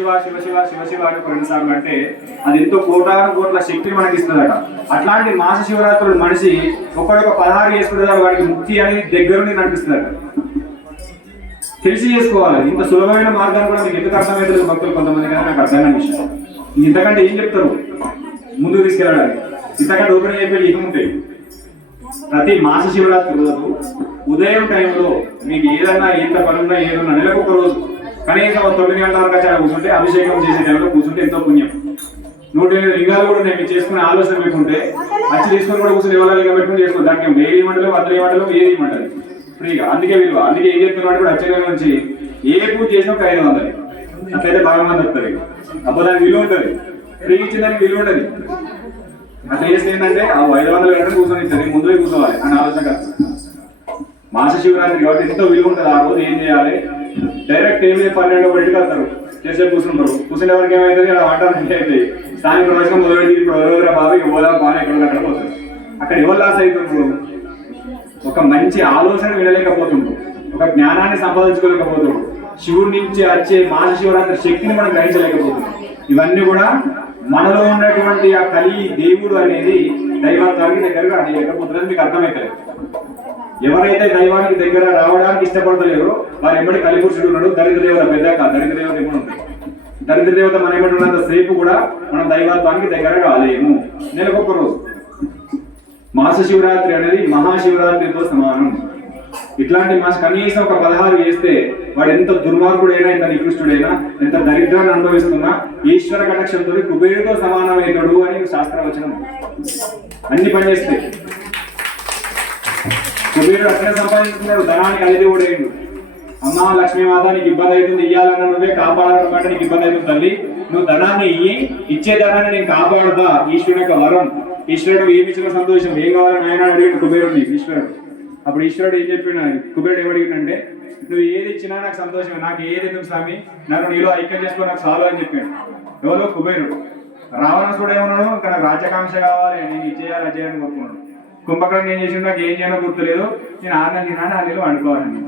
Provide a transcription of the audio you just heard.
శివ శివ శివ శివ శివ అని కొన్నిసార్లు అంటే అది ఎంతో కోటాను కోట్ల శక్తిని మనకి ఇస్తుందట అట్లాంటి మాస శివరాత్రులు మనిషి ఒక్కడొక పదహారు చేసుకుంటే వాడికి ముక్తి అనేది దగ్గరుండి అనిపిస్తుందట తెలిసి చేసుకోవాలి. ఇంత సులభమైన మార్గాన్ని కూడా మీకు ఎందుకు అర్థమవుతుంది భక్తులు కొంతమంది కానీ నాకు అర్థమైన విషయం. ఇంతకంటే ఏం చెప్తారు? ముందుకు తీసుకెళ్ళడానికి ఇంతకంటే ఓపెన్ అయిపోయి ఏమి ఉంటాయి. ప్రతి మాస శివరాత్రి రోజు ఉదయం టైంలో మీకు ఏదన్నా ఎంత పనున్నా ఏదన్నా నెలకు ఒక రోజు కనీసం తొమ్మిది గంటల వరకు అక్కడ కూర్చుంటే అభిషేకం చేసే టైంలో కూర్చుంటే ఎంతో పుణ్యం. నూట ఎనిమిది లింగాలు కూడా నేను చేసుకునే ఆలోచన పెట్టుకుంటే వచ్చి తీసుకొని కూడా కూర్చొని ఎవరి లింగం పెట్టుకుని చేసుకో దానికి ఏది మంటలో అందులో మండలం ఏది మంటది ఫ్రీగా అందుకే విలువ. అందుకే ఏం చెప్తున్నాడు కూడా వచ్చే నుంచి ఏ పూజ చేసినా ఒక ఐదు వందలు. అట్లయితే బాగా మంది వస్తుంది అప్పుడు దానికి విలువ ఉంటుంది. ఫ్రీ ఇచ్చిన దానికి విలువ ఉంటుంది. అట్లా చేస్తే ఏంటంటే ఆ ఐదు వందల గంటలు కూర్చొని ఇస్తుంది ముందుగా కూర్చోవాలి అని ఆలోచన కాదు. మాస శివరాత్రి కాబట్టి ఎంతో విలువ ఉంటుంది. ఆ రోజు ఏం చేయాలి? డైరెక్ట్ ఎనిమిది పన్నెండు ఒకటికి వెళ్తారు చేసే కూర్చుంటారు కూర్చునే వరకు ఏమైతుంది? అలా వంట అవుతాయి స్థానిక ప్రవేశం మొదలెట్టి ఇప్పుడు ఎవరెవరా బాబు ఎవరా బాగా ఎక్కడ అక్కడ పోతారు అక్కడ ఎవరు లాస్ అయిపోతుంది ఒక మంచి ఆలోచన వినలేకపోతుండ్రు. ఒక జ్ఞానాన్ని సంపాదించుకోలేకపోతుండ్రు. శివుడి నుంచి వచ్చే మాస శివరాత్రి శక్తిని మనం గ్రహించలేకపోతున్నాం ఇవన్నీ కూడా మనలో ఉన్నటువంటి ఆ కలి దేవుడు అనేది దైవత్వానికి దగ్గరగా లేకపోతున్నది మీకు అర్థమవుతుంది ఎవరైతే దైవానికి దగ్గర రావడానికి ఇష్టపడతలేరో వారు ఎప్పటి కలిపురుషుడు ఉన్నాడు. దరిద్ర దేవత పెద్దాక దరిద్ర దేవత ఎప్పుడు ఉంటుంది దరిద్ర దేవత మన ఎమ్మడి ఉన్నంత సేపు కూడా మనం దైవత్వానికి దగ్గర కాలేము. నెలకొక రోజు. మాస శివరాత్రి అనేది మహాశివరాత్రితో సమానం. ఇట్లాంటి మాస కనీసం ఒక పదహారు వేస్తే వాడు ఎంత దుర్మార్గుడైనా ఎంత నికృష్టుడైనా ఎంత దరిద్రాన్ని అనుభవిస్తున్నా ఈశ్వర కటాక్షంతో కుబేరుతో సమానమవుతాడు అని శాస్త్రవచనం. అన్ని పనిచేస్తాయి కుబేరుడు అట్లే సంపాదించుకున్నాడు ధనానికి అనేది కూడా అయిండు లక్ష్మీ లక్ష్మీమాత నీకు ఇబ్బంది అవుతుంది ఇయ్యాలన్న నువ్వే కాపాడాలన్నమాట నీకు ఇబ్బంది అవుతుంది తల్లి. నువ్వు ధనాన్ని ఇయ్యి ఇచ్చే ధనాన్ని నేను కాపాడదా ఈశ్వరుడు యొక్క వరం. ఈశ్వరుడు ఏమి ఇచ్చిన సంతోషం. ఏం కావాలని ఆయన అడిగాడు కుబేరుడిని ఈశ్వరుడు. అప్పుడు ఈశ్వరుడు ఏం చెప్పిన కుబేరుడు ఏమడిగిందంటే నువ్వు ఏది ఇచ్చినా నాకు సంతోషమే. నాకు ఏది ఎందుకు స్వామి? నన్ను నీలో ఐక్యం చేసుకో నాకు చాలు అని చెప్పాడు. ఎవరో కుబేరుడు. రావణసుడు ఏమన్నాడు? ఇంకా నాకు రాజ్యకాంక్ష కావాలి. నేను ఇది చేయాలి అది చేయాలని కోరుకున్నాడు. కుంభకర్ణం ఏం చేసిండు? నాకు ఏం చేయాలో గుర్తులేదు. నేను ఆరు నెలలు తినాలి ఆ నెలలు వండుకోవాలని.